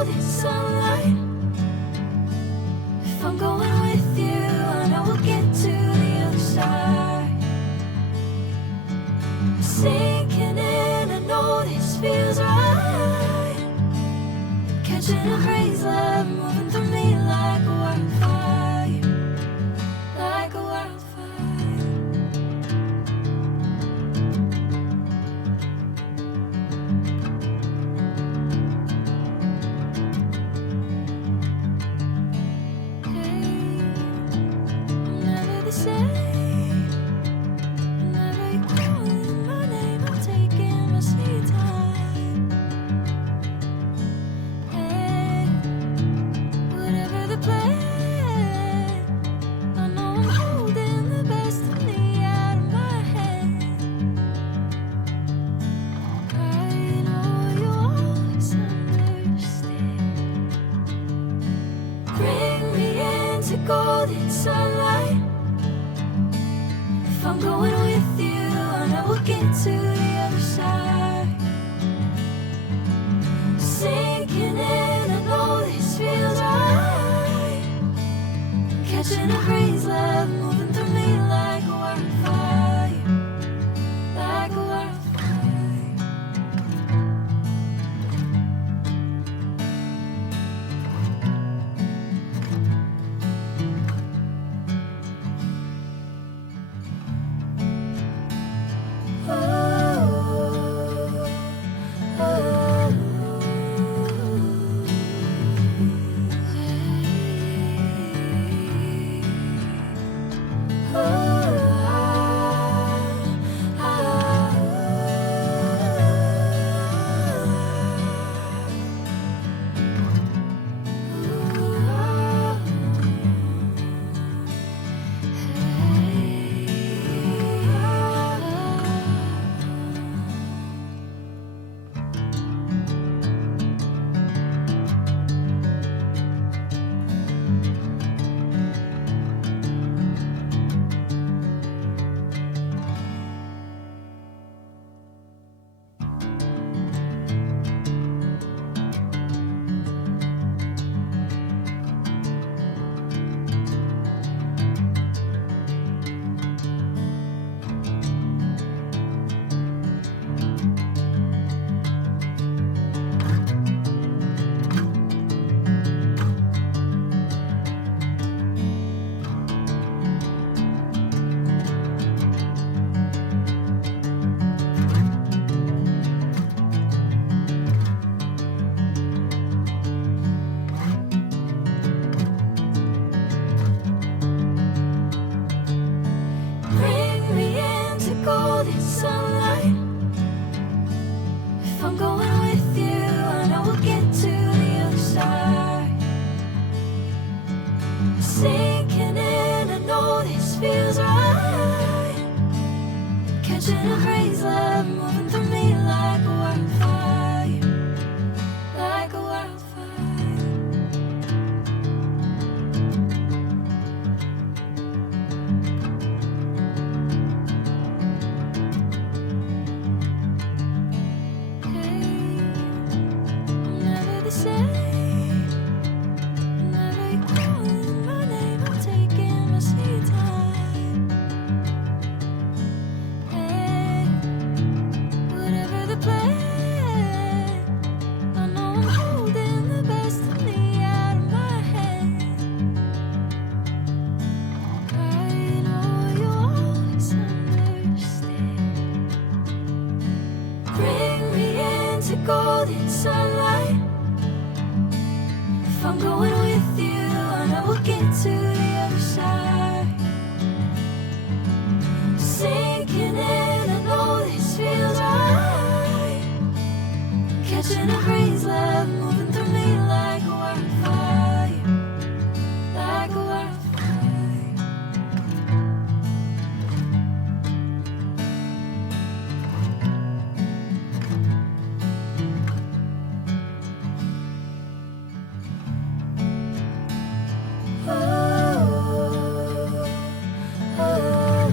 golden sunlight. If I'm going with you, I know we'll get to the other side. Sinking in, I know this feels right. Catching a crazy love moving through me like a wildfire, like a wildfire. Golden sunlight. If I'm going with you, I know we'll get to the other side. Sinking in, I know this feels right. Catching a crazy love moving through me like a wildfire, like a wildfire. Golden sunlight. If I'm going with you, I know we'll get to the other side. Sinking in, I know this feels right. Catching a crazy love moving through me like a wildfire, like a wildfire. Golden sunlight. If I'm going with you, I know we'll get to the other side. Sinking in, I know this feels right. Catching a crazy love moving through me like a wildfire, like a wildfire. Oh, oh, oh.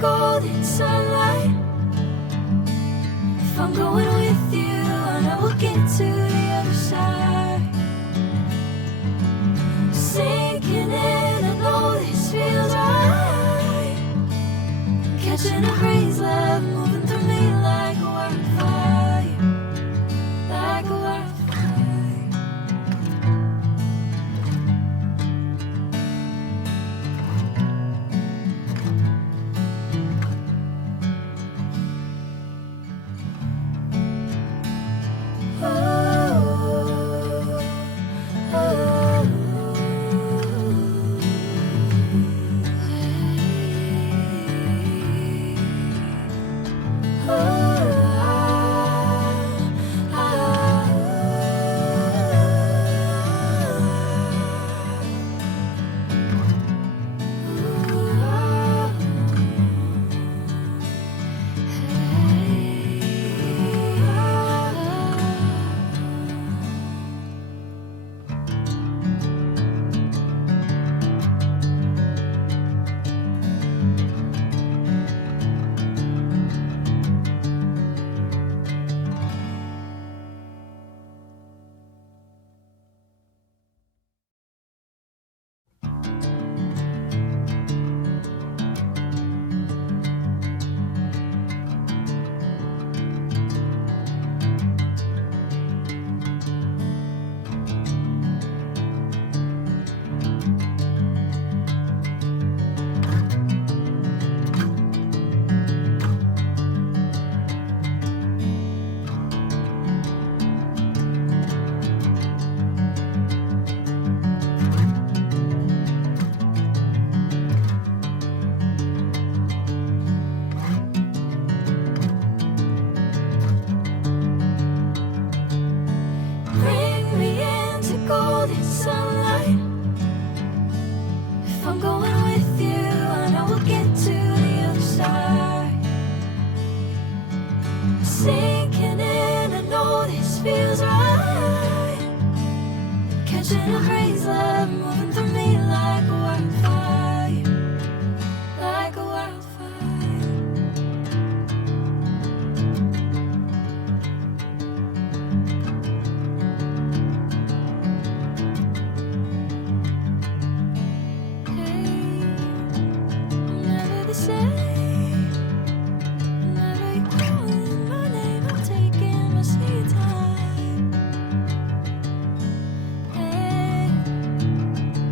golden sunlight. If I'm going with you, I know we'll get to the other side. Sinking in, I know this feels right. Catching a breeze, love moving through me like a wildfire, like a wildfire. Bring me into golden sunlight. If I'm going with you, I know we'll get to the other side. Sinking in, I know this feels right. Catching a breeze, love moving through me like a wildfire, like a wildfire. Never the same. Never you calling my name, I'm taking my sweet time. Hey,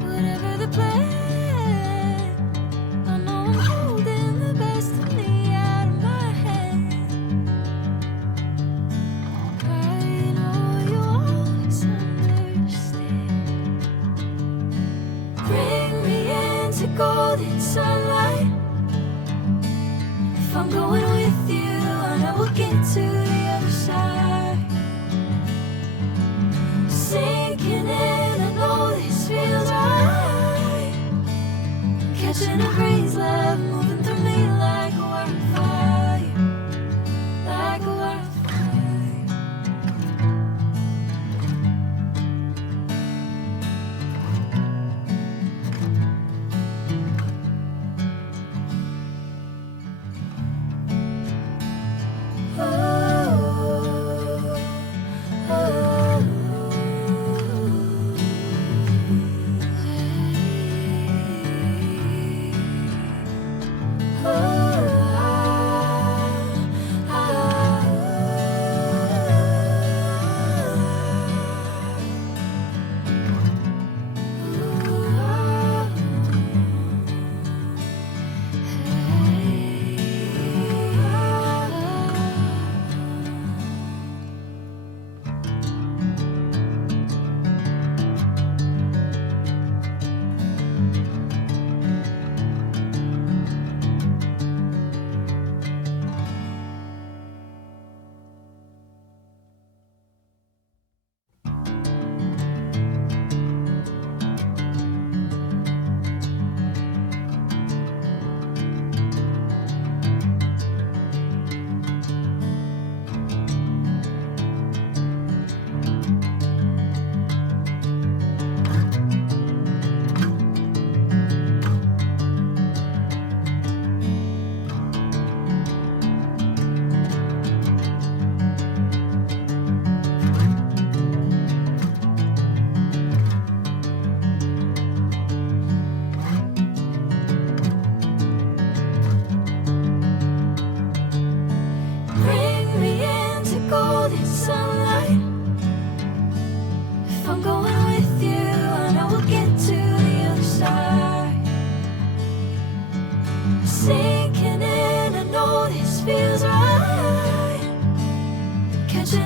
whatever the plan, I know I'm holding the best of me out of my hand. I know you always understand. Bring me into golden sunlight. If I'm going with you, I know we'll get to the other side. Sinking in, I know this feels right. Catching a breeze, love moving through me like a wildfire, like a wildfire. Oh, oh, oh.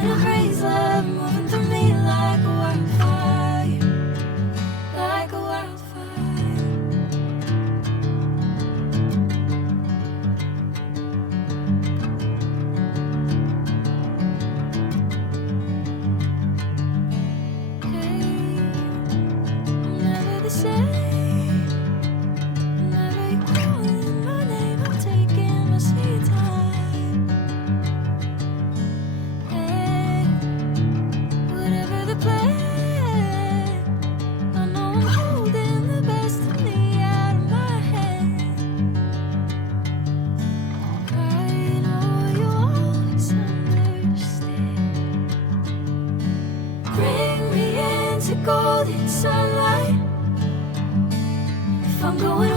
Catching a breeze, love moving through me like a wildfire, like a wildfire. Hey, I'm never the same. Whenever you're calling my name, I'm taking my sweet time. Hey, whatever the plan, I know I'm holding the best of me out of my hand. I know you always understand. Bring me into golden sunlight. If I'm going